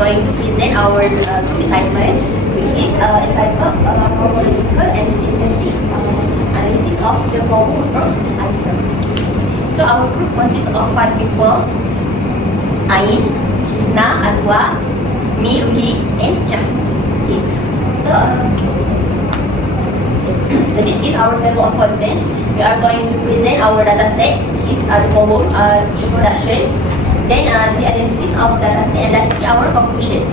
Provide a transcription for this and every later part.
going to present our assignment, which is entitled Morphological and Synthetic Analysis of the Power of Answer. So our group consists of 5 people: Ain, Husna, Adwa, me, Ruhi, and Jah. Okay. So this is our table of contents. We are going to present our data set, which is the poem introduction, then the analysis of data set, and lastly our conclusion.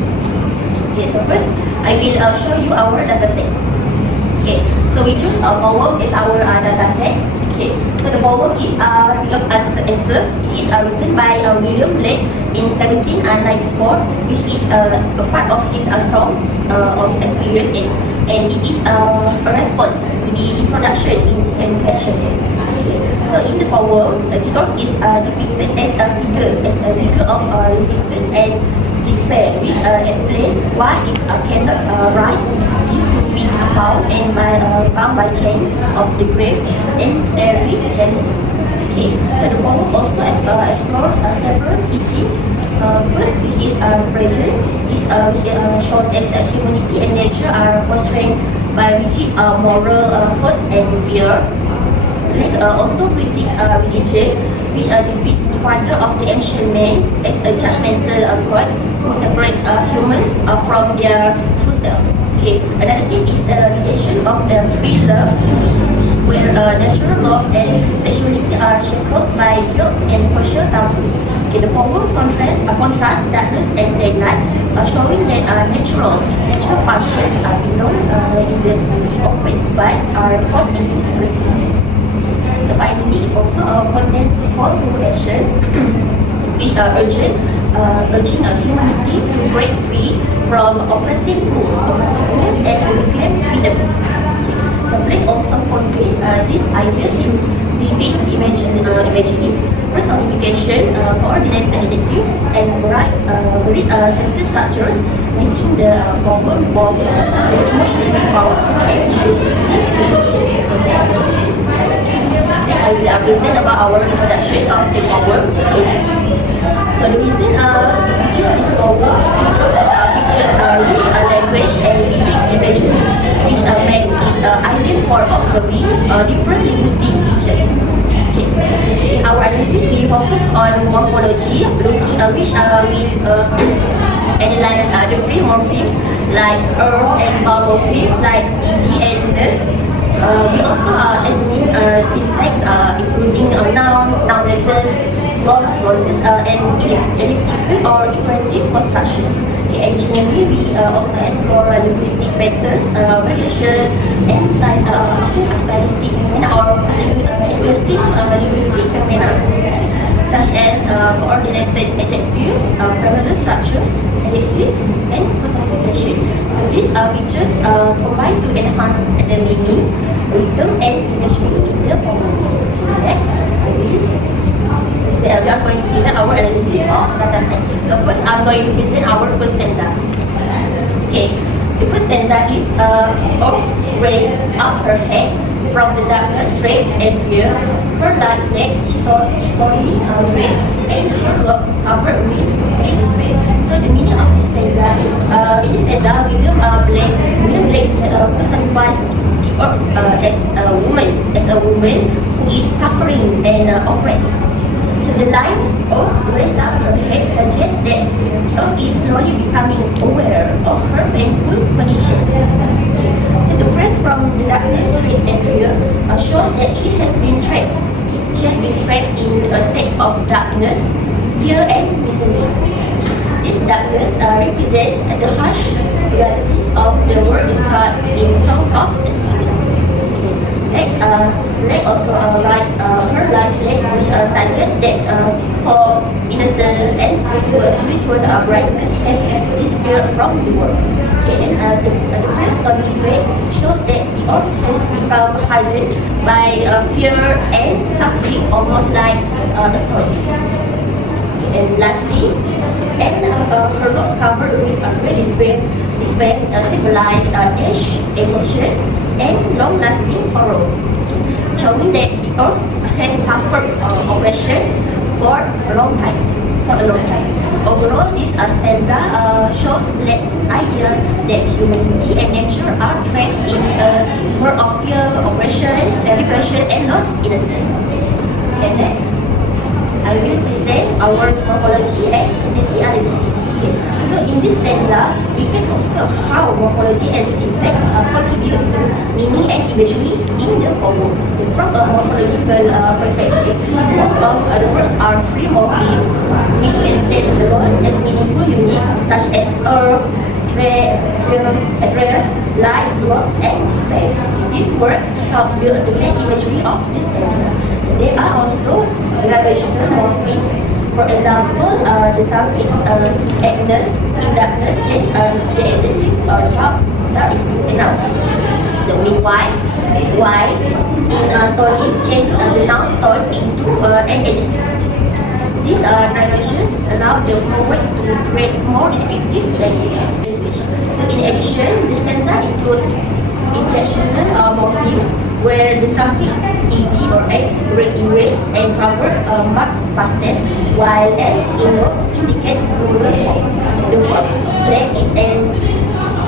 Okay, so first I will show you our data set. Okay, so we choose a poem as our data set. Okay, so the poem is Writing of Answer. It is written by William Blake in 1794, which is a part of his songs of experience, and it is a response to the introduction in the same collection. Okay. So in the poem, the earth is depicted as a figure of resistance and despair, which explains why it cannot rise due to being bound by chains of the grave and slavery jealousy. Okay. So the poem also explores several key themes. First, which is present, is shown as humanity and nature are constrained by rigid moral codes and fear. Also critiques religion, which depict the father of the ancient man as a judgmental god who separates humans from their true self. Okay. Another thing is the relation of the free love, where natural love and sexuality are shackled by guilt and social taboos. Okay, the poem contrasts darkness and daylight, showing that natural functions belong in the open but are forced into secrecy. So finally, it also contains the call to action, which are urging humanity to break free from oppressive rules and reclaim freedom. So Blake also conveys these ideas through vivid imagery, personification, coordinated adjectives, and varied sentence structures, making the poem both emotionally powerful and linguistically complex. I will present about our introduction of the poem. So the reason we choose this poem because it features rich language and vivid imagery, which makes it ideal for observing different linguistic features. Okay. In our analysis, we focus on morphology, which we analyze the free morphemes like earth and vowel morphemes like ed and thus. We also examine syntax, including noun phrases, verbs, clauses, and elliptic or iterative constructions. Okay, additionally, we also explore linguistic patterns, variations, and stylistic phenomena or interesting linguistic phenomena, such as coordinated adjectives, parallel structures, ellipsis, and personification. So these features combine to enhance the meaning, rhythm, and imagery in the poem. Next, we are going to present our analysis of data set. So first, I'm going to present our first stanza. Okay, the first stanza is Earth raised up her head from the darkness, straight and clear. Her light neck stormy red, and her locks covered with despair. So the meaning of this stanza is, in this stanza, William Blake personifies the earth as a woman who is suffering and oppressed. So the line of raised up her head suggests that the earth is slowly becoming aware of her painful condition. So the phrase from the darkness, straight and clear shows that she has been trapped. She has been trapped in a state of darkness, fear, and misery. This darkness represents the harsh realities of the world described in Songs of Experience. Next, Blake also writes her life lake, which suggests that hope, innocence, and spiritual brightness can disappear from the world. Okay, and the first Blake shows that the earth has become hardened by fear and suffering, almost like a stone. Okay, and lastly, her locks covered with red despair symbolize age, exhaustion, and long-lasting sorrow, showing that the earth has suffered oppression for a long time. for a long time. Overall, this stanza shows Black's idea that humanity and nature are trapped in a world of fear, oppression, repression, and lost innocence. Okay, next, I will present our morphology and synthetic analysis. Okay. So in this stanza, we can observe how morphology and syntax contribute to meaning and imagery in the poem. Okay. From a morphological perspective, most of the words are free morphemes, which can stand alone as meaningful units such as earth, rare, light, blocks, and display. These words help build the main imagery of this stanza. So there are also gradational morphemes. For example, the suffix Agnes in darkness change the adjective dark into a noun. So meanwhile, why in a story change the noun stone into an adjective. These narrations allow the poet to create more descriptive language. So in addition, the stanza includes inflectional morphemes where the suffix ed or ed erase and cover marks past tense, while s in verbs indicates plural form. The verb flag is an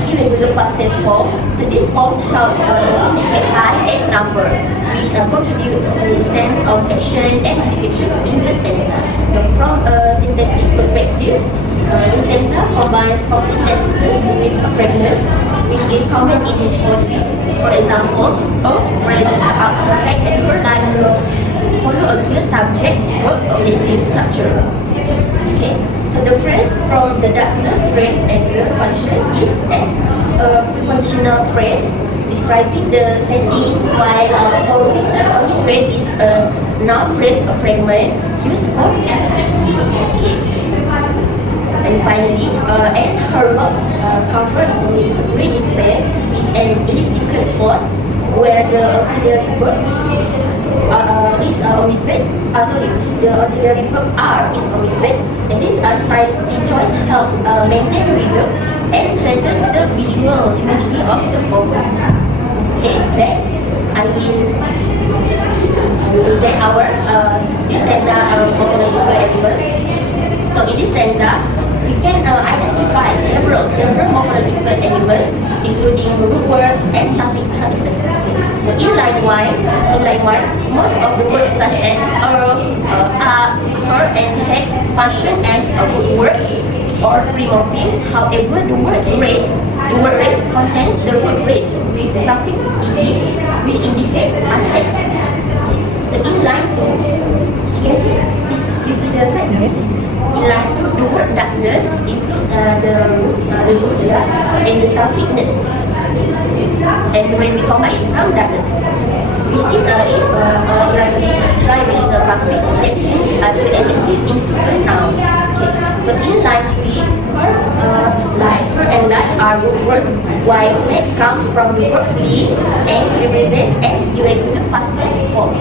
irregular past tense form. So these forms help indicate time and number, which contribute to the sense of action and description in the stanza. So from a synthetic perspective, the stanza combines complete sentences with fragments, which is common in poetry. For example, both phrase correct and verb follow a clear subject verb objective structure. Okay, so the phrase from the darkness, strength, and real function is as a prepositional phrase describing the setting, while story phrase is a noun phrase fragment used for emphasis. Okay. And finally, and her works covered with great display is an elliptical pause where the auxiliary verb is omitted. The auxiliary verb are is omitted, and this stylistic choice helps maintain rhythm and strengthens the visual imagery of the poem. Okay, next I will present our this stanza morphological elements. So in this stanza, we can identify several morphological elements, including root words and suffixes. So in line 1, most of the words such as earth, her, and heck function as root words or free morphemes. However, the word race contains the word race with the suffix ed, which indicates past tense. So in line 2, you can see the slide. In line 2, the word darkness includes the root and the suffixness. And when we combine it from darkness, which is a graduational suffix that changes the adjective into a noun. Okay. So in line 3, her and light are root words, while flag comes from the verb flee and represents an irregular past tense form.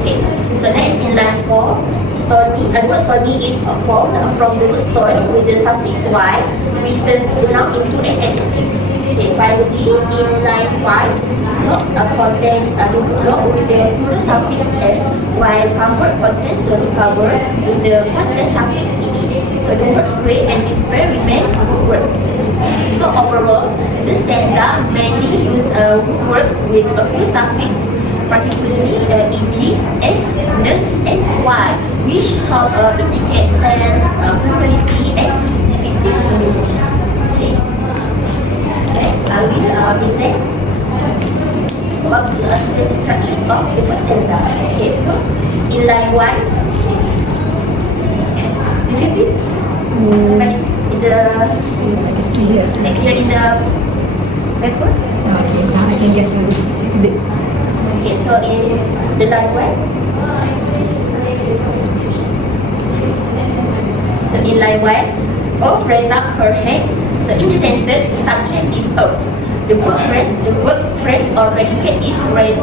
Okay. So next in line 4, stormy, the word stormy is formed from the word storm with the suffix y, which turns the noun into an adjective. Okay, finally, in line 5, blocks contains the block with the plural suffix s, while cover contains the cover with the past tense suffix ed. So the words gray and display remain root words. So overall, the stanza mainly use root words with a few suffixes, particularly ed, s, ness, and y, which help indicate tense, plurality, and descriptive unity. Okay. Next, I will present about the structures of the first stanza. Okay, so in line 1, you can see It's clear. is it clear in the paper? Okay, now I can just move a bit. Okay, so in the line 1, so in line 1, Earth raised up her head. So in the sentence, the subject is Earth. The verb phrase or predicate is raised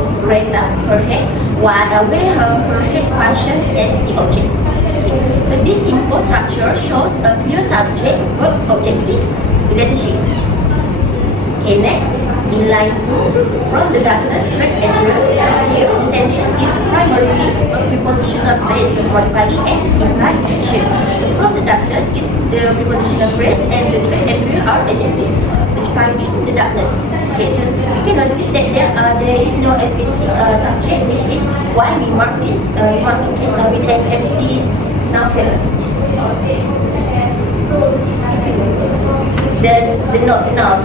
up her head, while where her head functions as the object. Okay. So this simple structure shows a clear subject-verb objective relationship. Okay, next. In line 2, from the darkness, red and blue. Here, the sentence is primarily a prepositional phrase modifying an implied action. So from the darkness is the prepositional phrase, and the red and blue are adjectives describing the darkness. Okay, so you can notice that there is no explicit subject, which is why we mark this marking is with an empty noun phrase. The noun.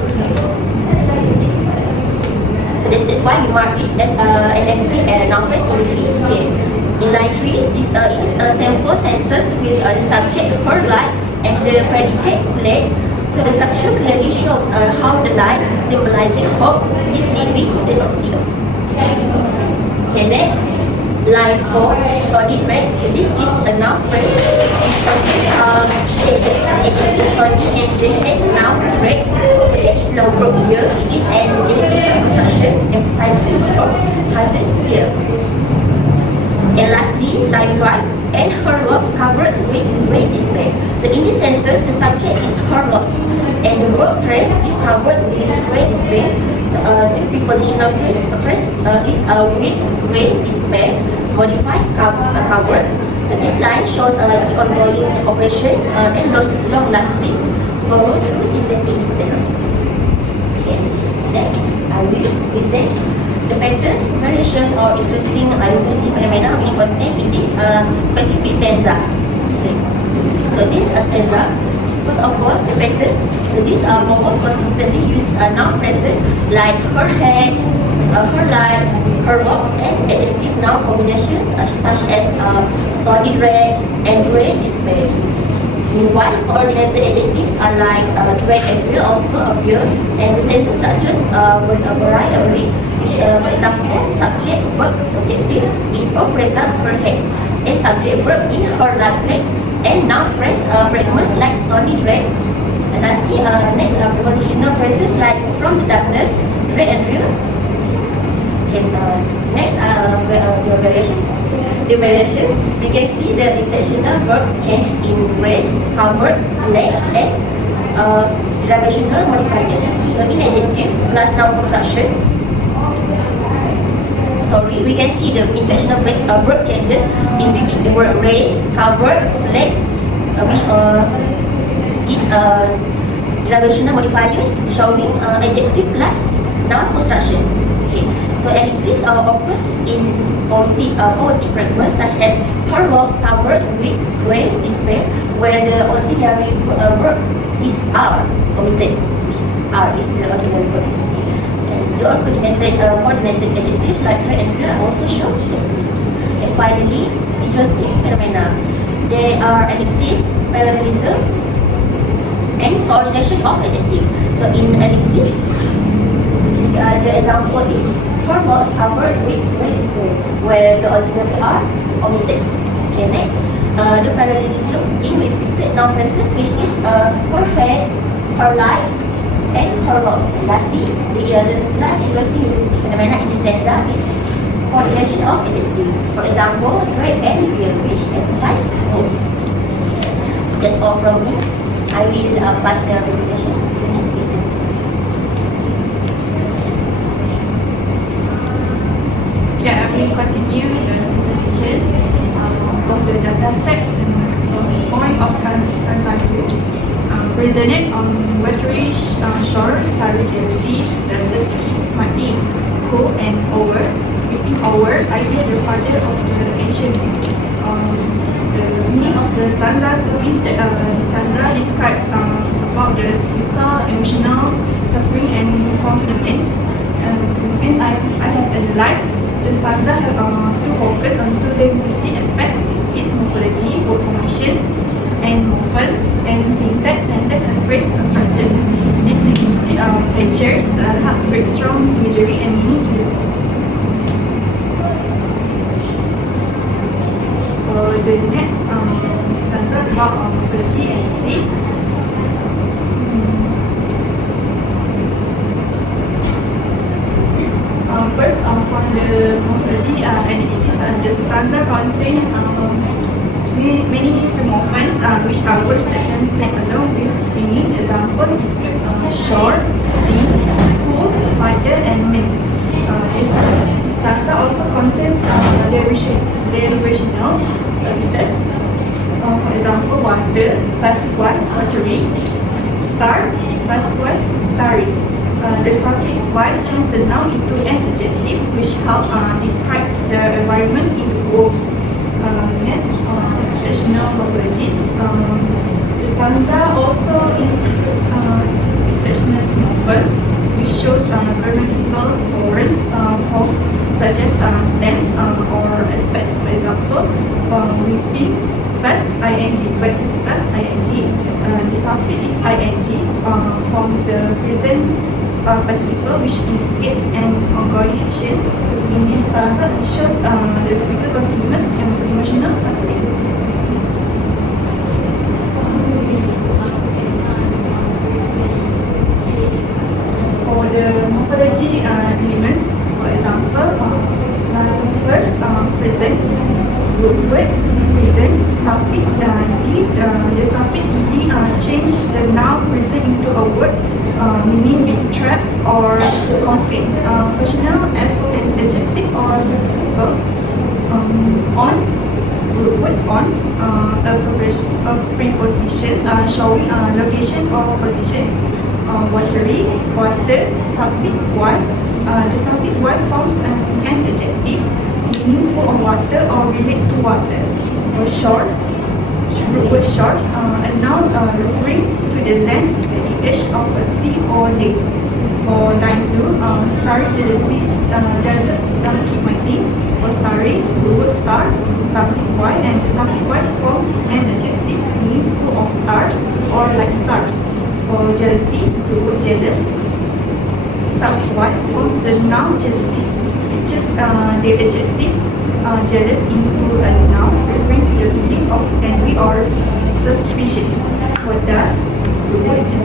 So that's why we mark it as an empty noun phrase in 3. Okay. In line 3, this is a sample sentence with the subject her light and the predicate flame. So the structure clearly shows how the light, symbolizing hope, is leaving the earth. Okay, next, line 4, study red. So this is a noun phrase which consists of adjective study and the head noun red. So there is no verb here. It is an adjective construction emphasizing force, hardened fear. And lastly, line 5, and her locks covered with great display. So in this sentence, the subject is her locks, and the verb phrase is covered with great display. So the prepositional phrase is with great display modifies covered. So this line shows the ongoing operation and long-lasting follow through synthetic detail. Okay, next I will present the patterns, variations, or expressing linguistic phenomena which contain in this specific stanza. Okay. So this stanza, first of all, the patterns. So these are more consistently used noun phrases like her head, her light, her box, and adjective noun combinations such as studied red and great display. Meanwhile, coordinated adjectives are like red and real also appear, and the sentence structures vary. For example, subject, verb, adjective in both Reza, her head, and subject, verb in her life leg, and noun phrase fragments like stony red. And lastly, next prepositional phrases like from the darkness, red and real. Okay, next the variations. The variations, we can see the inflectional verb change in race, covered, flag, and relational modifiers. So in adjective plus noun construction, we can see the inflectional verb changes in the word race, covered, flag, which is relational modifiers showing adjective plus noun constructions. Okay. So ellipsis occurs in poetic fragments such as her walls covered with gray display, where the auxiliary verb is are omitted, which are is the auxiliary verb. And the coordinated adjectives like red and blue also show flexibility. And finally, interesting phenomena. There are ellipsis, parallelism, and coordination of adjectives. So in ellipsis, the example is her box covered with gray display, where the auxiliary are omitted. Okay, next, the parallelism in repeated noun phrases, which is her head, her light, and her box. And lastly, the last interesting linguistic phenomena in this stanza is coordination of adjectives. For example, red and real, which emphasize hope. That's all from me. I will pass the presentation to the next speaker. Yeah, we continue the presentations of the data set point of stanza 2. Presented on watery shore, starry sea, desert, muddy, cool and over. Repeating over, idea the father of the ancient myths. The meaning of the stanza 2 is that the stanza describes about the spiritual, emotional, suffering and confidence. And I have analyzed the stanza to focus on two linguistic aspects. This is morphology, word formations, and morphemes, and syntax, sentence, and phrase structures. These linguistic features help create strong imagery and meaning. The next stanza about morphology analysis. First, for the morphology analysis, the stanza contains many morphemes which are words that can stand alone with meaning. Example include short, thin, cool, fine, derivational services. For example, water plus one, watery, star plus one, starry. The suffix y changes the noun into an adjective which help describes the environment in the world. Next, traditional morphologies. The stanza also includes traditional symbols which shows grammatical forms such as tense or aspects. For example, weeping plus ing, but plus ing. The suffix is ing from the present participle which indicates an ongoing actions. In this stanza, it shows the speaker continuous and emotional suffering. For the morphology elements, for example, first presents root word, present suffix ed. The suffix ed change the noun present into a word meaning being trapped or conflict, functional as an adjective or participle. On, root word on, a preposition showing location or positions. Watery, water, suffix y. The suffix y forms an adjective meaning full of water or relate to water. For short, root word short, a noun referring to the length at the edge of a sea or lake. For line 2, starry jealousies doesn't keep my thing. For starry, root word star, suffix y, and the suffix y forms an adjective meaning full of stars or like stars. For jealousy, root word jealous, suffix y forms the noun jealousies. It just the adjective jealous into a noun referring to the feeling of envy or suspicion. For dust, the word do,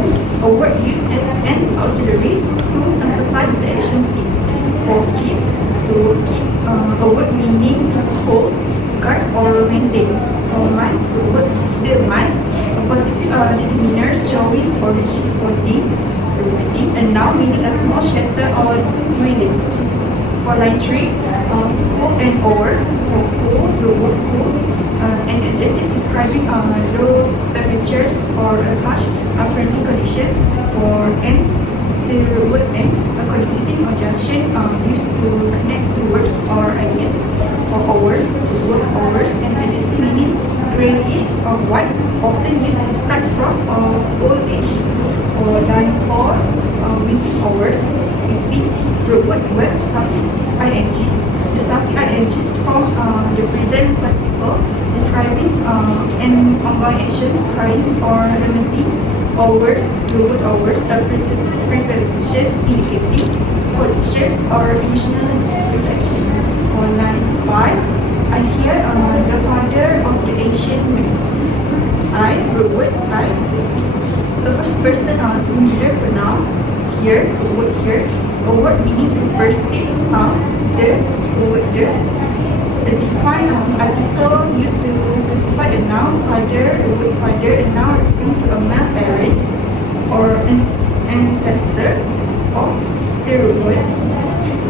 a word used as an auxiliary to emphasize the action thing. For keep, the word keep, a word meaning to hold, guard or maintain. For mind, the word still mind, a possessive determiner showing origin. For dim, the word dim, a noun meaning a small shelter or dwelling. For line 3, cool and over. For cool, the word cool, an adjective describing low temperatures or harsh friendly conditions. For and, the word and, a connecting conjunction used to connect two words or ideas. For hours, the word hours, an adjective meaning grayish or white, often used to describe frost or old age. For line 4, winter hours, the word web, suffix ing. The suffix ing from the present participle describing an ongoing actions, crying or lamenting. Hours, the word hours, a prepositions indicating positions or emotional reflection. For line 5, I hear the father of the ancient man. I, the word I, the first person singular pronoun. Here, the word here, a word meaning to perceive sound. The word the. The defined article used to specify a noun. Father, the word father, a noun referring to a male parent or ancestor of steroid.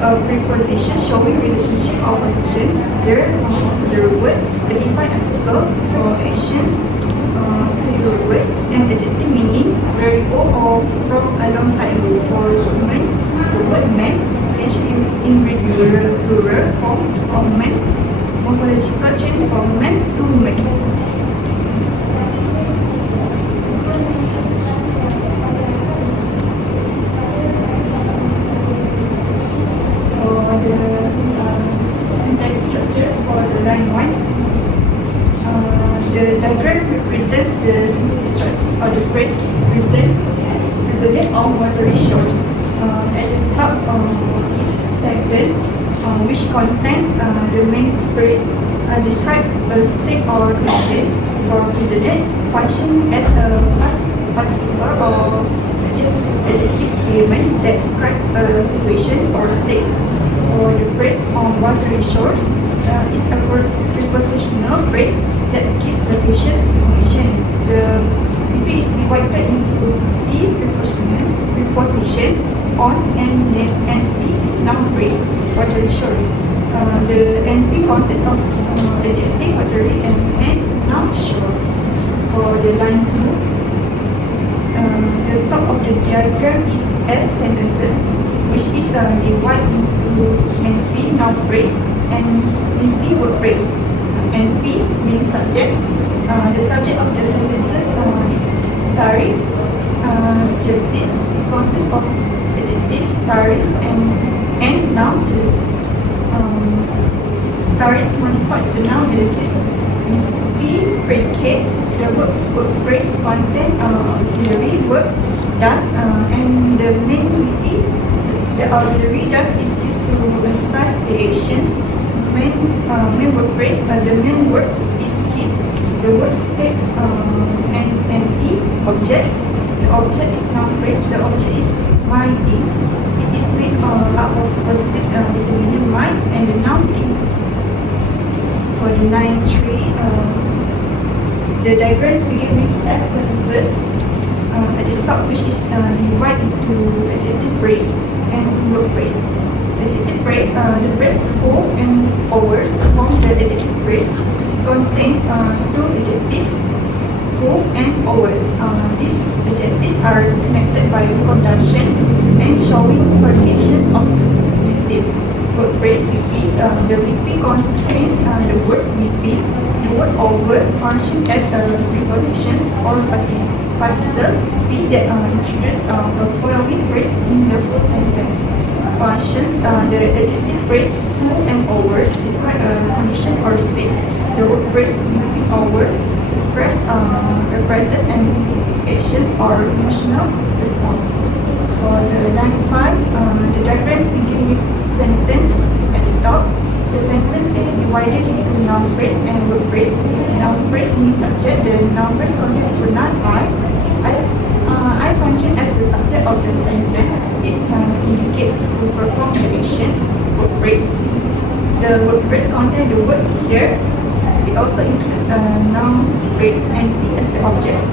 A preposition showing relationship or positions. There, also the word. The defined article for actions. Steroid, an adjective meaning very old or from a long time ago. For women, the word man is mentioned in regular plural form of man. Morphological change from man to woman. For the syntax structure for the line 1, the diagram represents the syntax structures of the phrase presented on watery shores. At the top is sentence which contains the main phrase describe a state or conditions. For presented, function as a past participle or adjective element that describes a situation or state. For the phrase on watery shores is a prepositional phrase that gives locations informations. The PP is divided into P prepositions on and P noun phrase, watery shores. The NP consists of adjective, quaternary, and noun sure. For the line 2, the top of the diagram is S sentences, which is divided into NP noun phrase and NP word phrase. NP means subjects. The subject of the sentences is starry, genesis, consists of adjectives, starries, and noun genesis. Starries modifies the noun genesis. P predicates the word phrase content auxiliary word does, and the main P, the auxiliary does is used to emphasize the actions. Main word phrase, the main word is keep. The word states and P object. The object is noun phrase. The object is my D. It is made out of possessive determining my and the noun D. For the line 3, the diagram begins with S sentences at the top, which is divided into adjective phrase and word phrase. Adjective phrase, the phrase who and overs form the adjective phrase. Contains two adjectives, who and overs. These adjectives are connected by conjunctions and showing coordinations of adjective. Word phrase VP, the VP contains the word VP. The word over function as prepositions or particle P that introduce the following phrase in the full sentence. Functions, the adjective phrase who and over describe a condition or state. The word phrase VP over expresses and actions or emotional response. For the line 5, the diagrams begin with sentence at the top. The sentence is divided into noun phrase and word phrase. Noun phrase means subject. The noun phrase contains pronoun I function as the subject of the sentence. It indicates who performs the actions. Word phrase. The word phrase contains the word here. It also includes a noun phrase and P as the object.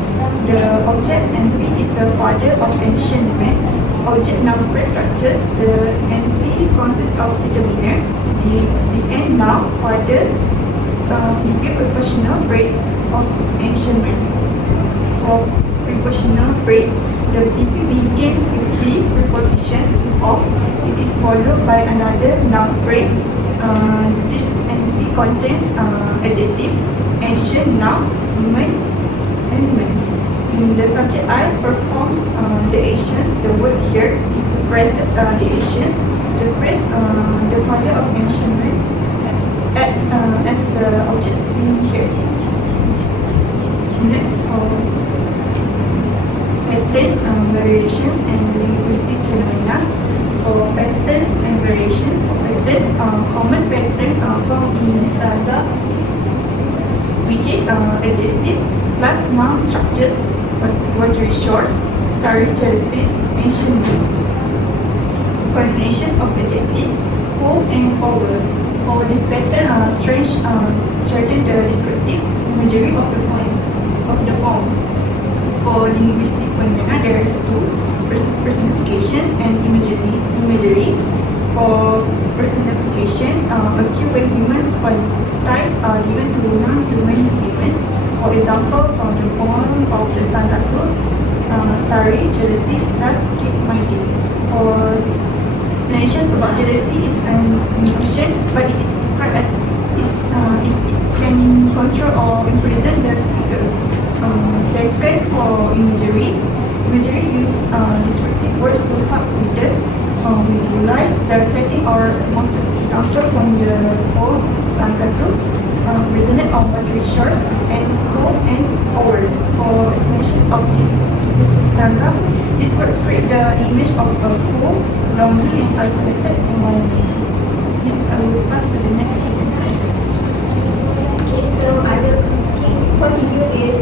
The object and P is the father of ancient man. Object noun phrase structures. The NP consists of determiner, the end noun, father, PP prepositional phrase of ancient man. For prepositional phrase, the PP begins with P prepositions of. It is followed by another noun phrase. This NP contains adjective, ancient noun, man, and man. The subject I performs the actions. The word here expresses the actions. The phrase the father of ancient men as the object being here. Next, for patterns, variations, and linguistic phenomena. For patterns and variations, common pattern found in stanza, which is adjective plus noun structures. Watery shores, starry genesis, ancient myths. Coordinations of adjectives, who and over. For this pattern, strengthen the descriptive imagery of the poem. For linguistic phenomena, there is two: personifications and imagery. For personifications, occur when humans qualities are given to non-human humans. For example, from the poem of the stanza 2, starry jealousy does keep my day. For explanations about jealousy is an emotion, but it is described as if it can control or imprison the speaker. Second, for imagery use descriptive words to help readers visualize the setting or atmosphere. Example from the poem stanza 2. Resonate on watery shores and who and overs. For explanations of this stanza, these words create the image of a cool, lonely, and isolated environment. Next, I will pass to the next presenter. Okay, so I will continue with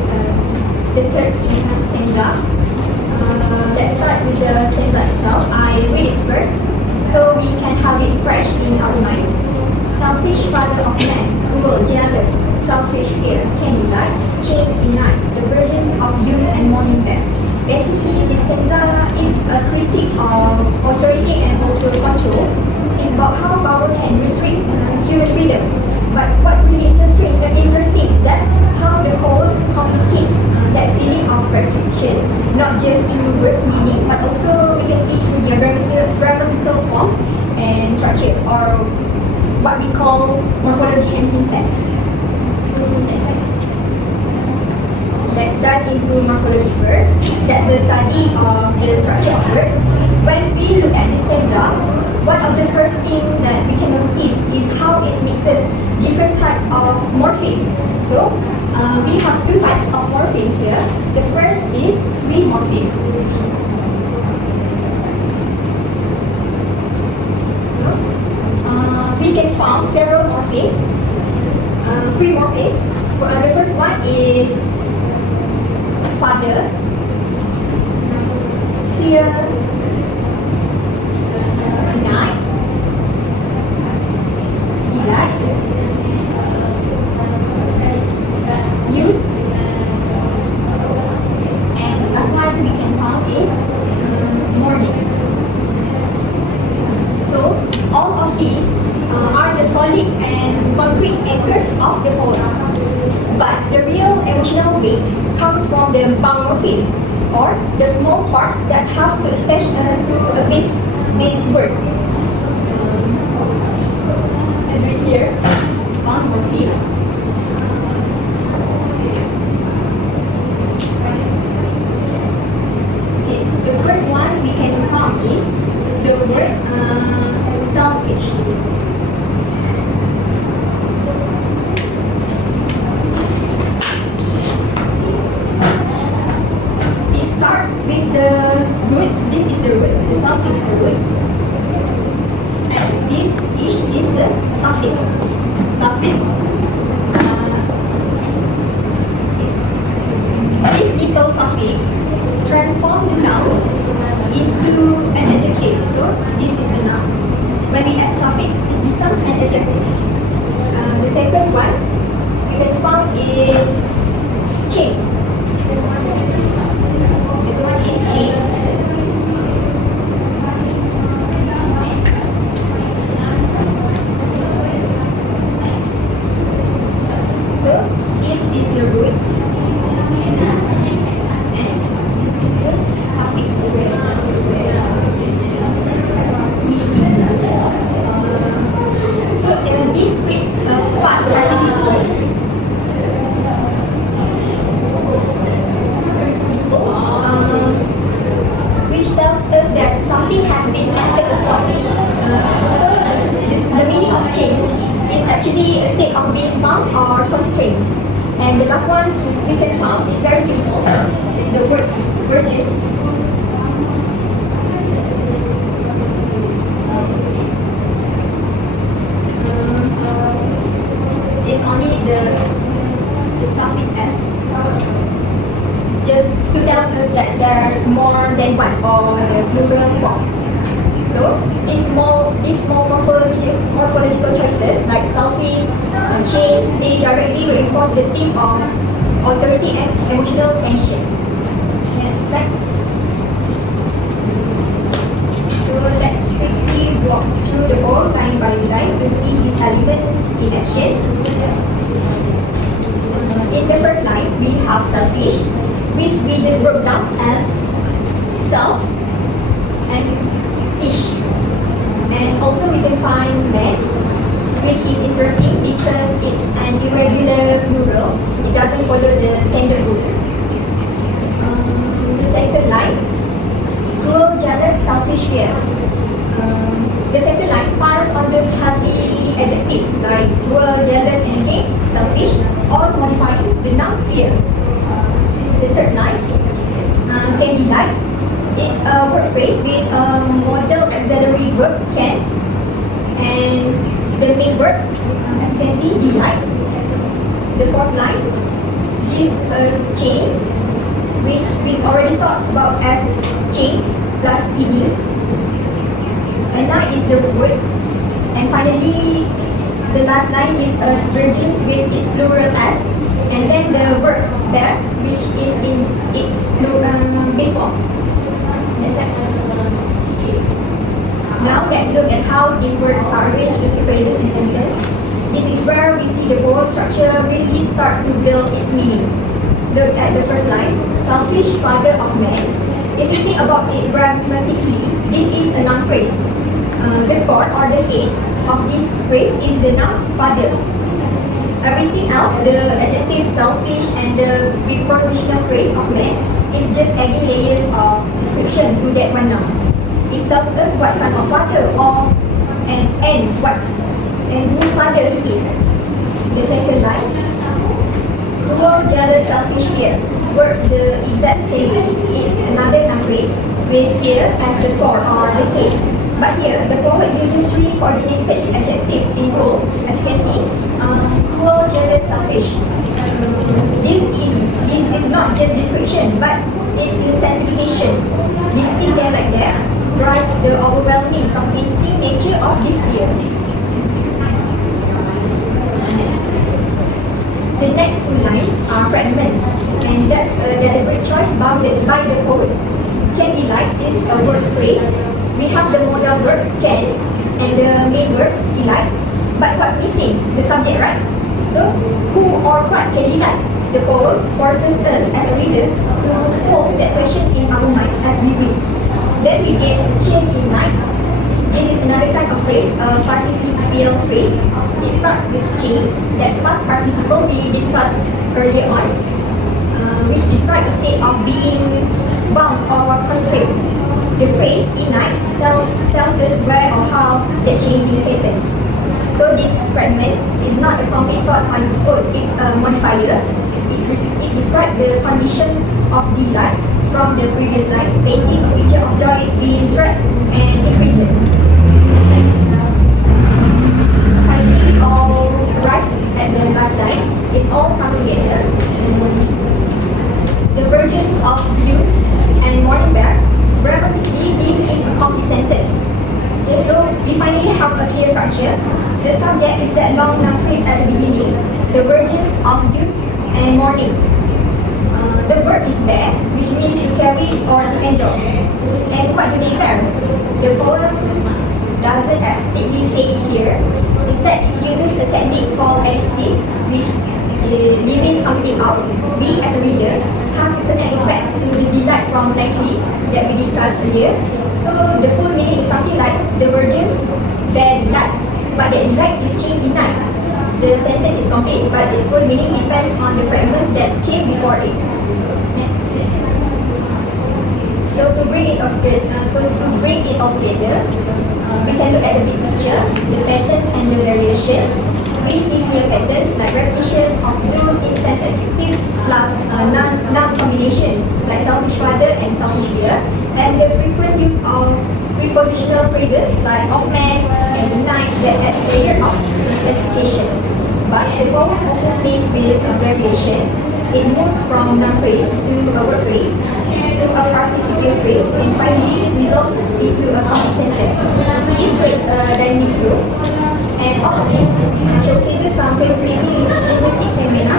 the third stanza. Let's start with the stanza itself. I read it first so we can have it fresh in our mind. Selfish father of man, cruel, jealous, selfish fear, candlelight, chained in night, the virgins of youth and morning death. Basically, this stanza is a critique of authority and also control. It's about how power can restrict dive into morphology first. That's the study of the structure of words. When we look at this stanza, one of the first things that we can notice is how it mixes different types of morphemes. So we have two types of morphemes here. The first is free morpheme. So we can found several morphemes, free morphemes. The first one is father, fear, night, delight, youth, and the last one we can found is morning. So all of these are the solid and concrete anchors of the poem. But the real emotional weight comes from the bound morpheme, or the small parts that have to attach to a base word. And right here, bound morpheme. Okay, the first one we can find is the word selfish. Starts with the root. This is the root. The self is the root, and this is the suffix. Suffix. This little suffix transforms the noun into an adjective. So this is the noun. When we add suffix, it becomes an adjective. The second one we can find is change. Second one is chain. So this is the root and this is the suffix ed. So this creates a past participle. Which tells us that something has been acted upon. So the meaning of change is actually a state of being bound or constrained. And the last one we can find is very simple. It's the words. It's only the suffix s, just to tell us that there's more than one, or the plural form. So these small morphological choices like selfish, chain, they directly reinforce the theme of authority and emotional tension. Next slide. So let's quickly walk through the whole line by line to see these elements in action. In the first line, we have selfish, which we just broke down as self and ish. And also we can find man, which is interesting because it's an irregular plural. It doesn't follow the standard rule. The second line, cruel, jealous, selfish, fear. The second line piles on those happy adjectives like cruel, jealous, and again selfish, all modifying the noun fear. The third line can be like. It's a word phrase with a modal auxiliary verb can, and the main verb, as you can see, delight. The fourth line gives us chain, which we already talked about as chain plus ed. And night is the word. And finally, the last line gives us virgins with its plural s, and then the verbs bear, which is in its base form. Next slide. Now let's look at how these words are arranged into phrases and sentences. This is where we see the whole structure really start to build its meaning. Look at the first line, selfish father of man. If you think about it grammatically, this is a noun phrase. The core or the head of this phrase is the noun father. Everything else, the adjective self selfish, and the prepositional phrase of man is just adding layers of description to that one noun. It tells us what kind of father or and whose father he is. The second line, cruel, jealous, selfish, fear, works the exact same way. It's another noun phrase with fear as the core or the head. But here, the poet uses three coordinated adjectives in bold, as you can see. Cruel, jealous, selfish. This is not just description, but it's intensification. Listing them like that drives the overwhelming suffocating nature of this fear. The next two lines are fragments, and that's a deliberate choice bounded by the poet. Can be like this a word phrase. We have the modal verb can and the main verb be like, but what's missing? The subject, right? So, who or what can be like? The poem forces us as a reader to hold that question in our mind as we read. Then we get shame in night. This is another kind of phrase, a participial phrase. It starts with chain, that past participle we discussed earlier on, which describes a state of being bound or constrained. The phrase in night tells us where or how the changing happens. So this fragment is not a complete thought on its own, it's a modifier. It describes the condition of delight from the previous line, painting a picture of joy being trapped and imprisoned. Finally, we all arrive at the last line. It all comes together. The virgins of youth and morning bear. Grammatically, this is a complete sentence. Okay, so we finally have a clear structure. The subject is that long noun phrase at the beginning, the virgins of youth and morning. The verb is bear, which means to carry or to enjoy. And what do they bear? The poem doesn't explicitly say it here. Instead, it uses a technique called ellipsis, which leaving something out. We, as a reader, have to connect it back to the delight from line 3 that we discussed earlier. So the full meaning is something like the virgins bear delight, but their delight is changed in night. The sentence is complete, but its full meaning depends on the fragments that came before it. Next. So to bring it all together, we can look at the big picture, the patterns and the variation. We see clear patterns like repetition of those intense adjectives plus noun combinations like selfish father and selfish fear, and the frequent use of prepositional phrases like of man and the night that adds layer of specification. But the poem also plays with a variation. It moves from noun phrase to a verb phrase to a participial phrase and finally resolves into a complete sentence. This creates a dynamic flow, and all of it showcases some fascinating linguistic phenomena.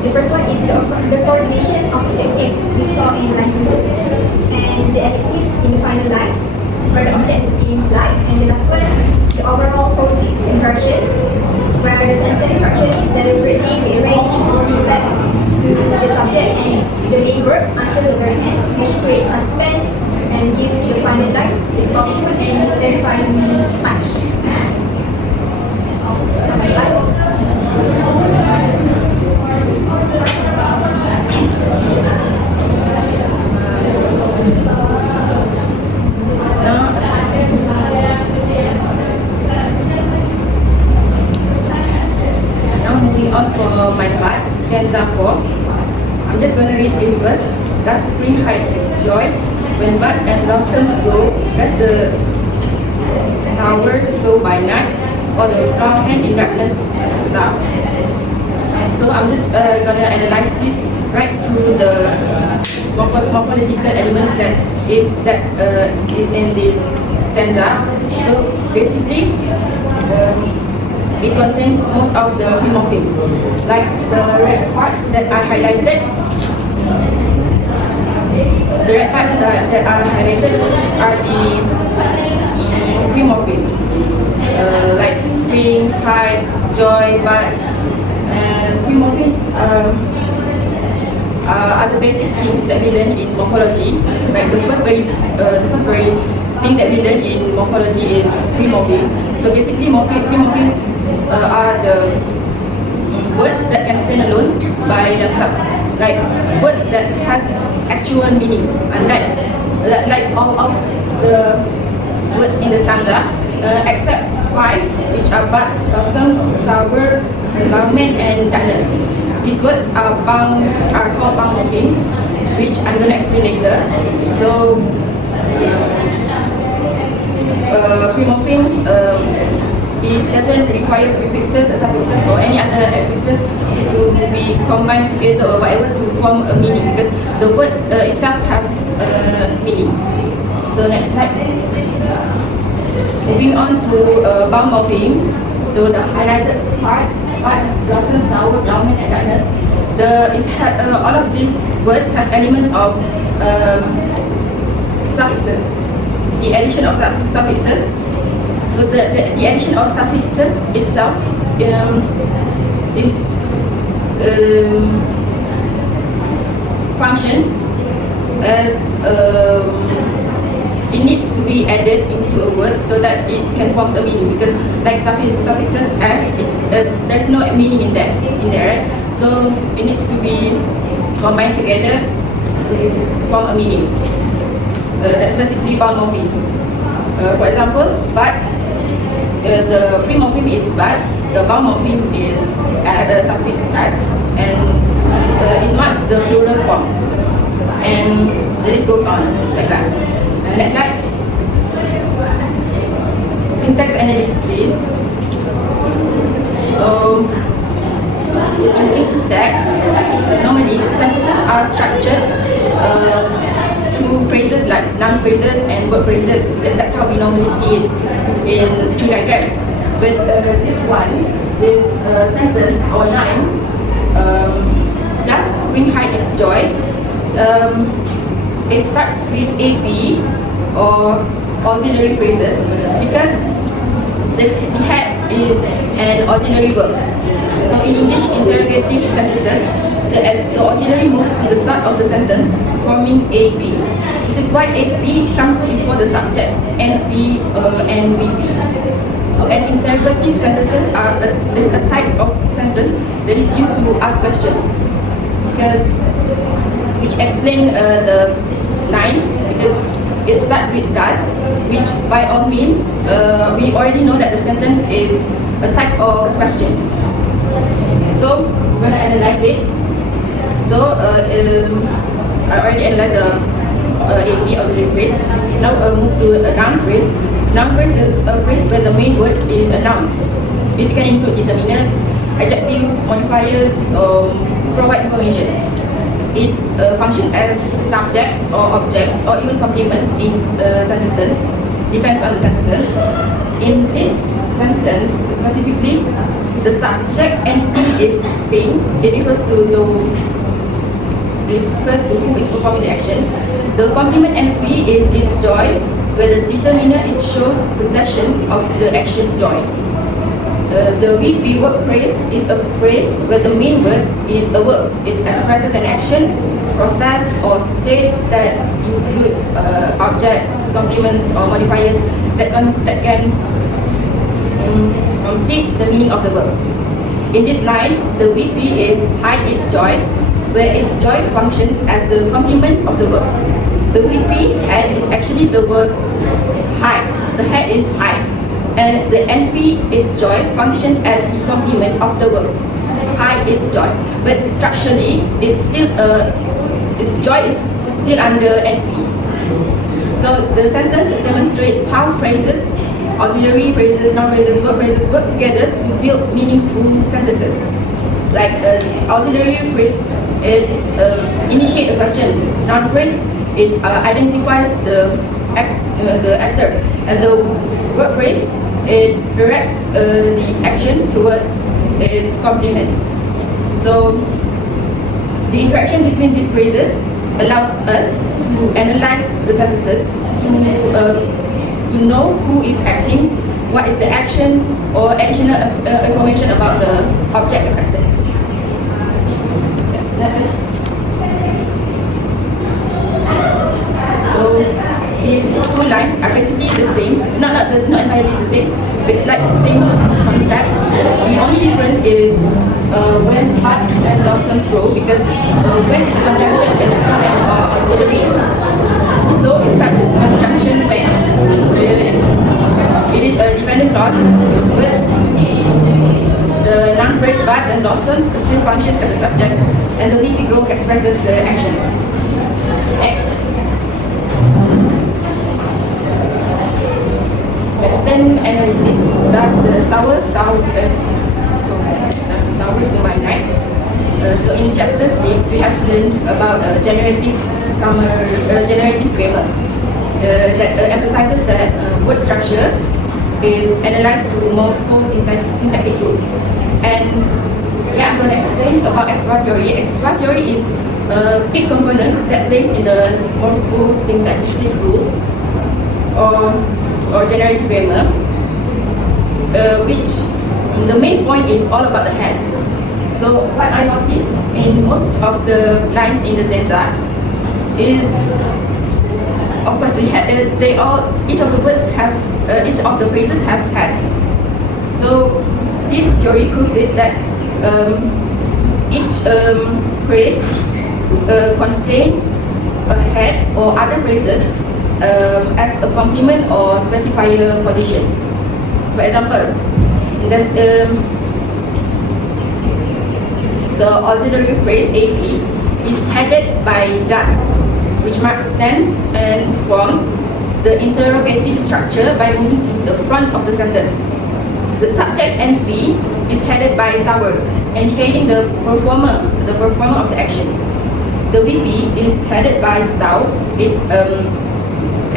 The first one is the coordination of adjective we saw in line 2, and the ellipsis in the final line, where the objects in like, and the last one, the overall poetic inversion, where the sentence structure is deliberately rearranged, holding back to the subject and the main verb until the very end, which creates suspense and gives the final line its powerful and clarifying touch. That's all. Moving on for my part, stanza 4. I'm just going to read this verse. Does spring hide its joy when buds and blossoms grow? Does the tower sow by night, or the plowman in darkness laugh? So I'm just going to analyze this right through the morphological elements that is in this stanza. So basically, it contains most of the morphemes. Like the red parts that I highlighted, are the morphemes. Like spring, hide, joy, buds, and morphemes are the basic things that we learn in morphology. Like the first very thing that we learn in morphology is morphemes. So basically, morphemes are the words that can stand alone by themselves, like words that has actual meaning, unlike like all of the words in the stanza, except 5, which are but, blossoms, sour, environment, and darkness. These words are called bound morphemes, which I'm going to explain later. So, pre-morphemes, it doesn't require prefixes, suffixes, or any other affixes to be combined together or whatever to form a meaning, because the word itself has meaning. So next slide. Moving on to bound morpheme. So the highlighted part, buds, blossoms, sour, dormant, and darkness. All of these words have elements of suffixes. The addition of suffixes. So the addition of suffixes itself is function as it needs to be added into a word so that it can form a meaning, because like suffixes as there's no meaning in there, right? So it needs to be combined together to form a meaning. That's basically bound morpheme. For example, buds, the free morpheme is bud, the bound morpheme is the suffix as, and it marks the plural form. And the list goes on like that. Next slide. Syntax analysis. So, in syntax, normally sentences are structured through phrases like noun phrases and verb phrases. That's how we normally see it in tree diagram. But this one, this sentence or line, does spring hide its joy? It starts with AP or auxiliary phrases because the head is an auxiliary verb. So in English interrogative sentences, the auxiliary moves to the start of the sentence, forming AP. This is why AP comes before the subject, NP and VP. So an interrogative sentences is a type of sentence that is used to ask question, which explain the line, because it starts with does, which by all means we already know that the sentence is a type of question. So we're going to analyze it. So I already analyzed AP auxiliary phrase. Now move to a noun phrase. Noun phrase is a phrase where the main word is a noun. It can include determiners, adjectives, modifiers, provide information. It functions as subjects or objects or even complements in sentences. Depends on the sentences. In this sentence specifically, the subject NP is spring. It refers to who is performing the action. The complement NP is its joy, where the determiner it shows possession of the action joy. The VP verb phrase is a phrase where the main word is a verb. It expresses an action, process, or state that include objects, complements, or modifiers that can complete the meaning of the verb. In this line, the VP is hide its joy, where its joy functions as the complement of the verb. The VP head is actually the verb hide. The head is hide. And the NP, its joy, function as the complement of the verb hide its joy. But structurally, it's still joy is still under NP. So the sentence demonstrates how phrases, auxiliary phrases, noun phrases, verb phrases work together to build meaningful sentences. Like auxiliary phrase, it initiates a question. Noun phrase, it identifies the actor, and the verb phrase, it directs the action towards its complement. So the interaction between these phrases allows us to analyze the sentences to know who is acting, what is the action, or additional information about the object affected. So these two lines are basically the same, not entirely the same, but it's like the same concept. The only difference is when buds and blossoms grow because when it's a conjunction and it's not an auxiliary, so it's conjunction when it is a dependent clause, but the noun-phrase buds and blossoms still functions as a subject, and the VP grow expresses the action. Next. Then analysis. Does the sour by night? So in chapter 6, we have learned about generative grammar that emphasizes that word structure is analyzed through morpho-syntactic rules. And yeah, I'm going to explain about exploratory. Exploratory is big components that place in the morpho-syntactic rules or generative grammar, which the main point is all about the head. So what I noticed in most of the lines in the stanza is, of course, each of the words have, each of the phrases have heads. So this theory proves it that each phrase contains a head or other phrases as a complement or specifier position. For example, the auxiliary phrase AP is headed by does, which marks tense and forms the interrogative structure by moving to the front of the sentence. The subject NP is headed by sour, indicating the performer of the action. The VP is headed by sow. It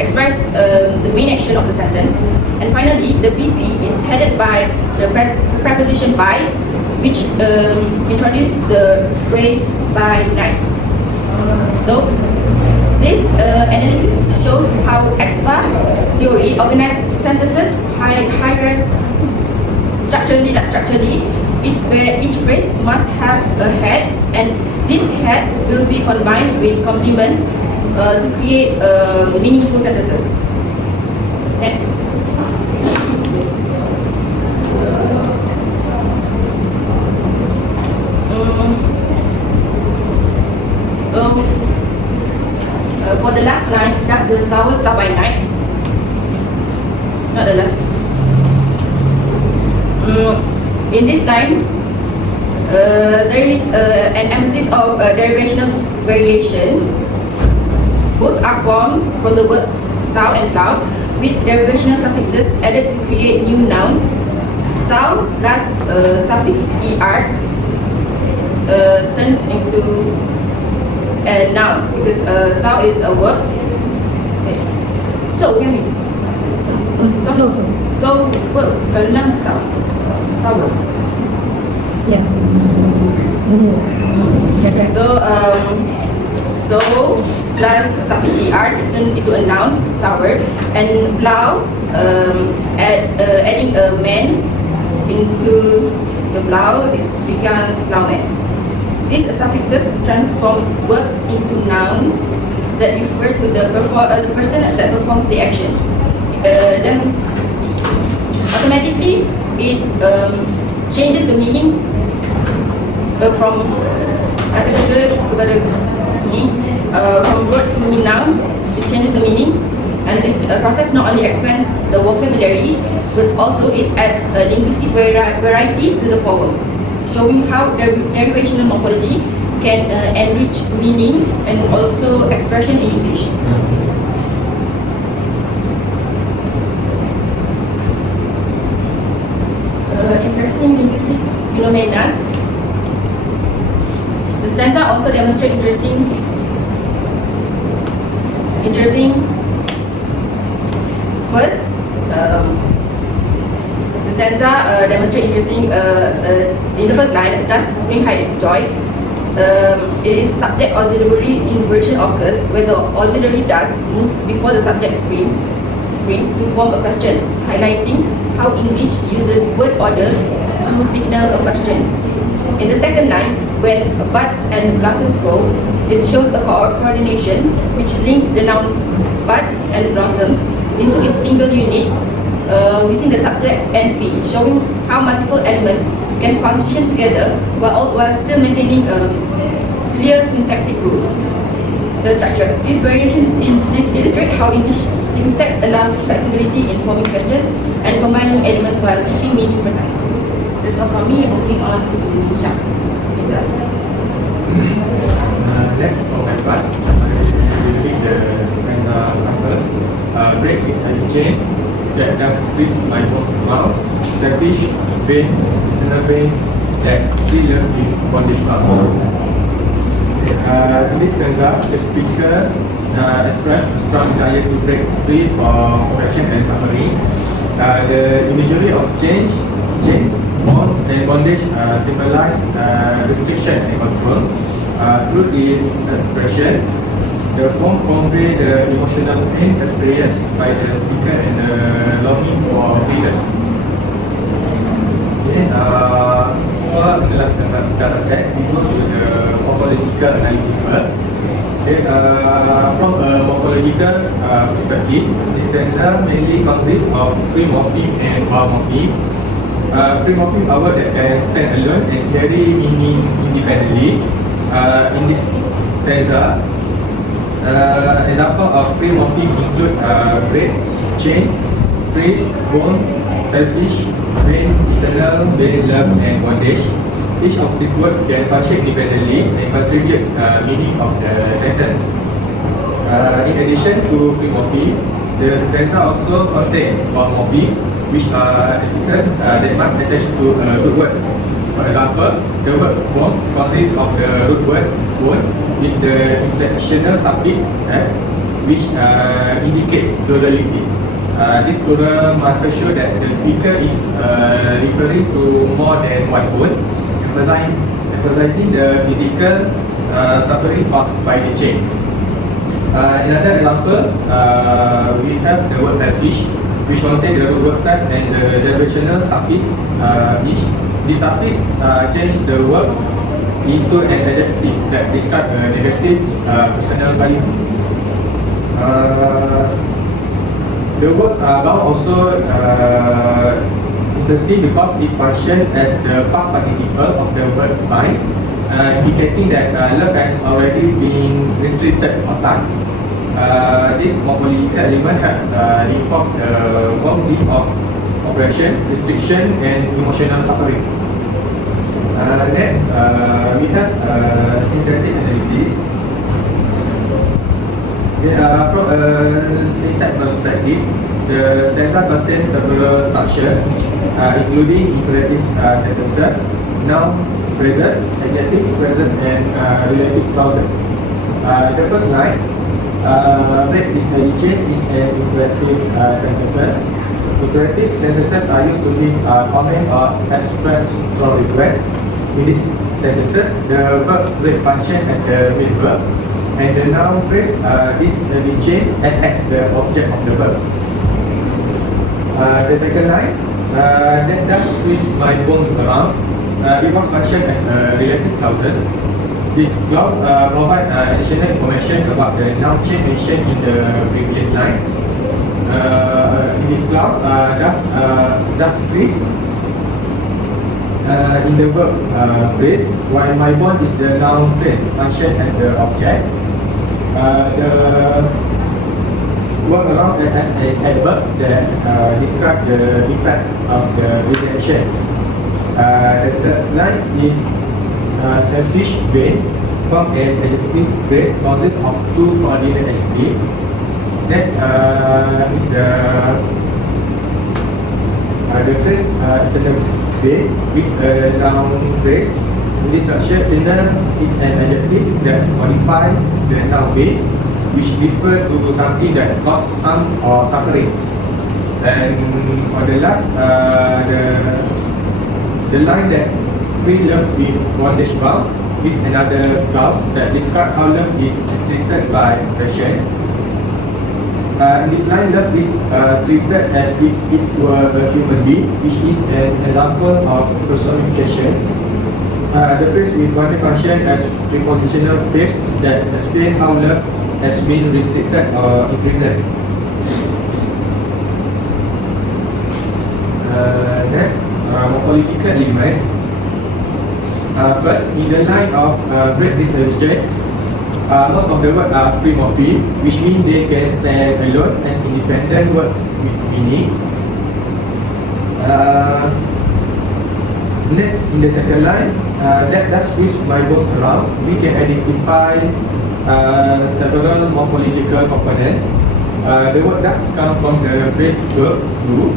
expresses the main action of the sentence. And finally, the PP is headed by the preposition by, which introduces the phrase by night. So this analysis shows how EXPA theory organizes sentences structurally, where each phrase must have a head, and these heads will be combined with complements to create meaningful sentences. Next. For the last line, that's the sour by night. Not the last. In this line, there is an emphasis of derivational variation. Both are formed from the words sow and plow, with derivational suffixes added to create new nouns. Sow plus suffix er turns into a noun because sow is a verb. So can we? So verb. Kalau noun sow. Sow verb. Yeah. So plus suffix er turns into a noun, sour, and plow, adding a man into the plow, it becomes plowman. These suffixes transform verbs into nouns that refer to the person that performs the action. Then automatically it changes the meaning from kata kita kepada ni, from word to noun. It changes the meaning, and this process not only expands the vocabulary, but also it adds a linguistic variety to the poem, showing how derivational morphology can enrich meaning and also expression in English. Interesting linguistic phenomena. The stanza also demonstrates interesting. First, the stanza demonstrates interesting. In the first line, does spring hide its joy? It is subject auxiliary inversion occurs where the auxiliary does moves before the subject spring to form a question, highlighting how English uses word order to signal a question. In the second line, when buds and blossoms grow, it shows a coordination which links the nouns buds and blossoms into a single unit within the subject NP, showing how multiple elements can function together while still maintaining a clear syntactic rule. The structure. This variation illustrates how English syntax allows flexibility in forming questions and combining elements while keeping meaning precise. That's all from me. Moving on to Chang. Next for my part, we read the second one first. Break is a chain that does twist my bones around. The fish, vein, inner vein that we love with bondage bound. In this stanza, the speaker expressed a strong desire to break free from oppression and suffering. The imagery of chains, bonds, and bondage symbolize restriction and control. Through this expression, the poem conveys the emotional pain experienced by the speaker and the longing for freedom. Then, for the last data set, we go to the morphological analysis first. Then, from a morphological perspective, this stanza mainly consists of free morpheme and vowel morpheme. Free morpheme are words that can stand alone and carry meaning independently. In this stanza, example of free morpheme include break, chain, freeze, bone, selfish, vein, eternal, vein, love, and bondage. Each of these words can function independently and contribute meaning of the sentence. In addition to free morpheme, the stanza also contains vowel morpheme, which are affixes that must attach to a root word. For example, the word bone consists of the root word bone with the inflectional suffix s, which indicate plurality. This plural marker shows that the speaker is referring to more than one bone, emphasizing the physical suffering caused by the chain. Another example, we have the word selfish, which contains the root word self and the derivational suffix ish. This suffix change the word into an adjective that describes a negative personal value. The word bound also interesting because it functions as the past participle of the word bind, indicating that love has already been restricted or tied. This morphological element has involved the well-being of oppression, restriction, and emotional suffering. Next, we have syntactic analysis. From a syntax perspective, the stanza contains several structures, including imperative sentences, noun phrases, adjective phrases, and relative clauses. The first line, break is a chain, is an imperative sentences. Imperative sentences are used to give comment or express strong request. In these sentences, the verb break function as the main verb, and the noun phrase is the chain and as the object of the verb. The second line, that does twist my bones around, it was functioned as relative clauses. This clause provides additional information about the noun chain mentioned in the previous line. In this clause, does twist in the verb phrase, while my bond is the noun phrase function as the object. The word around as an adverb that describes the effect of the reaction. The third line is selfish vein from an adjective phrase consists of two coordinate adjectives. Next is the phrase eternal vein is a noun phrase. In this structure, eternal is an adjective that modifies the noun vein, which refers to something that causes harm or suffering. And for the last, the line that free love with bondage bound is another clause that describes how love is restricted by oppression. In this line, love is treated as if it were a human being, which is an example of personification. The phrase with bondage function as prepositional phrase that explains how love has been restricted or imprisoned. Next, morphological element. First, in the line of break distribution, most of the words are free morpheme, which means they can stand alone as independent words with meaning. Next, in the second line, that does switch my goals around. We can identify several morphological components. The word does come from the base verb to,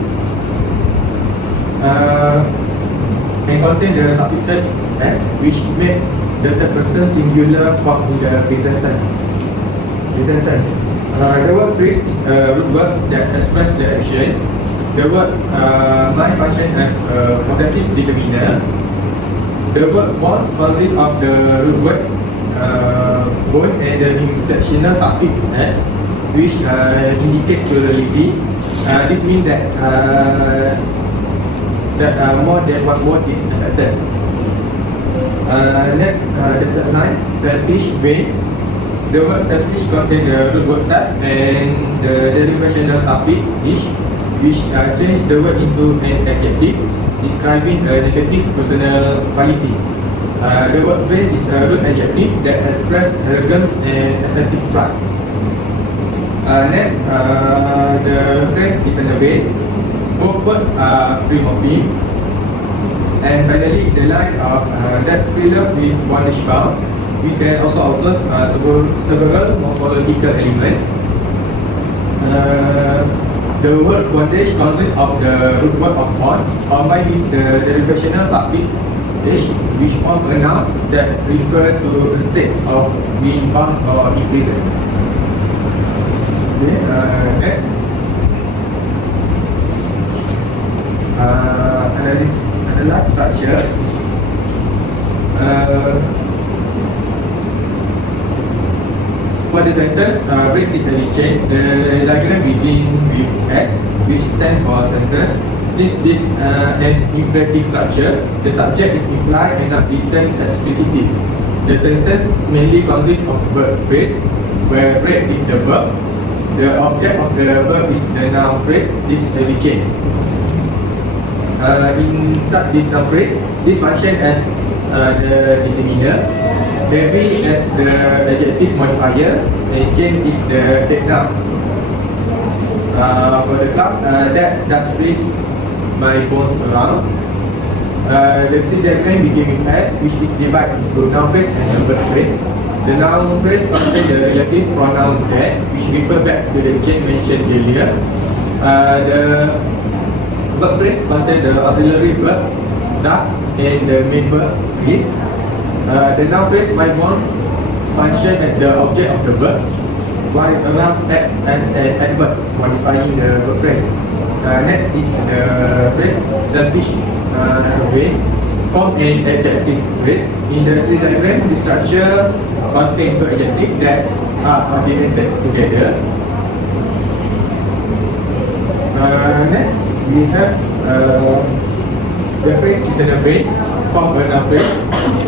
and contain the suffixes s, which makes the third person singular form in the present tense. The word phrase is a root word that expresses the action. The word my function as a positive determiner. The word bonds consists of the root word bone and the inflectional suffix s, which indicate plurality. This means that more than one word is affected. Next, the third line, selfish, vain. The word selfish contains the root word sat and the derivational suffix ish, which change the word into an adjective describing a negative personal quality. The word vain is a root adjective that expresses arrogance and excessive pride. Next, the phrase dependent vain. Both words are free morpheme. And finally, the line of that free love with bondage bound, we can also observe several morphological elements. The word bondage consists of the root word of bond combined with the derivational suffix h, which form a noun that refer to a state of being bound or imprisoned. Okay, next. Analyze structure. For the sentence, break this chain. The diagram begins with S, which stands for sentence. Since this an imperative structure, the subject is implied and not written explicitly. The sentence mainly consists of verb phrase, where break is the verb. The object of the verb is the noun phrase. This is the chain. Inside this noun phrase, this function as the determiner, heavy as the adjective modifier, and chain is the head noun. For the class, that does switch my bones around. The tree diagram begins with S, which is divided into noun phrase and the verb phrase. The noun phrase contains the relative pronoun that, which refer back to the chain mentioned earlier. The verb phrase contains the auxiliary verb thus and the main verb is. The noun phrase my bones function as the object of the verb, while around act as an adverb modifying the verb phrase. Next is the phrase selfish way, form an adjective phrase. In the tree diagram, the structure contains two adjectives that are oriented together. Next, we have the phrase internal brain, form a noun phrase.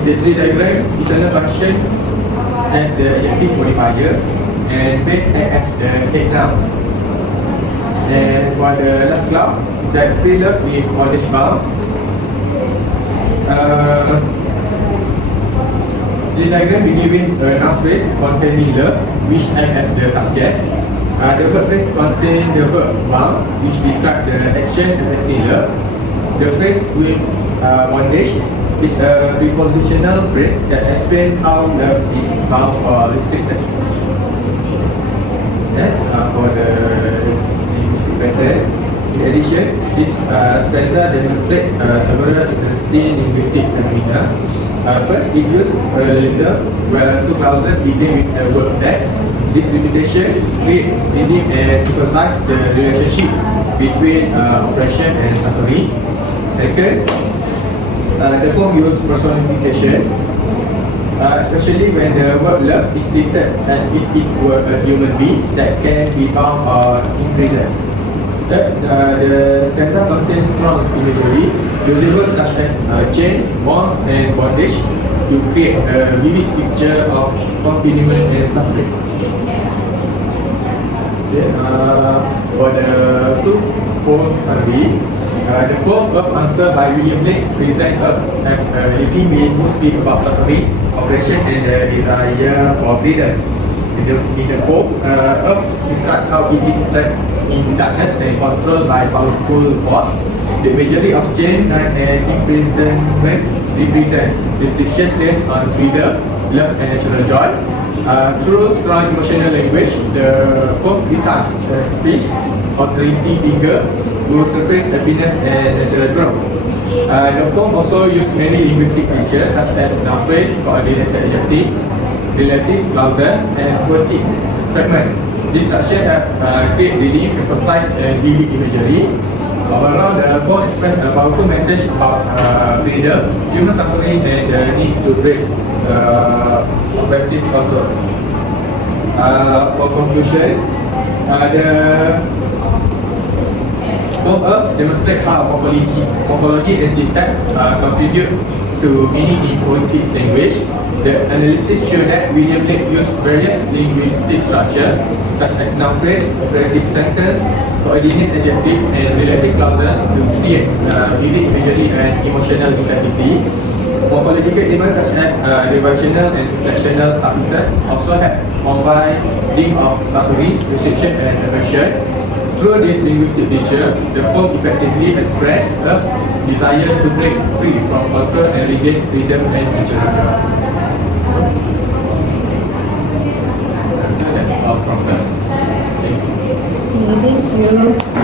The tree diagram, internal function as the adjective modifier and brain as the head noun. And for the last clause, that free love with bondage bound. The diagram begins with a noun phrase containing love, which acts as the subject. The verb phrase contains the verb bound, which describes the action affecting love. The phrase with bondage is a prepositional phrase that explains how love is bound or restricted. Yes, for the better. In addition, this stanza demonstrates several interesting linguistic phenomena. First, it uses a letter where two clauses begin with the verb that. This repetition creates meaning and emphasizes the relationship between oppression and suffering. Second, the poem uses personification, especially when the word love is treated as if it were a human being that can be bound or imprisoned. Third, the stanza contains strong imagery, usable such as chain, bonds, and bondage to create a vivid picture of confinement and suffering. Okay, for the two poem summary, The poem of Answer by William Blake presents Earth as a living being who speaks about suffering, oppression, and the desire for freedom. In the poem, Earth describes how it is trapped in darkness and controlled by powerful force. The imagery of chain and imprisonment represent restriction placed on freedom, love, and natural joy. Through strong emotional language, the poem depicts a fish authority figure who suppress happiness and natural growth. The poem also uses many linguistic features such as noun phrase, coordinated adjective, relative clauses, and poetic fragment. This structure have create reading, emphasize, and vivid imagery. Overall, the poem expresses a powerful message about freedom, human suffering, and the need to break oppressive control. For conclusion, the poem Earth demonstrates how morphology and syntax contribute to meaning in poetic language. The analysis shows that William Blake used various linguistic structures such as noun phrase, operative sentence, coordinate adjective, and relative clauses to create vivid imagery and emotional intensity. Morphological elements such as reversional and flexional suffixes also have combined theme of suffering, restriction, and aversion. Through this linguistic feature, the poem effectively expressed a desire to break free from control and regain freedom and natural joy. That's all from us. Thank you. Okay, thank you.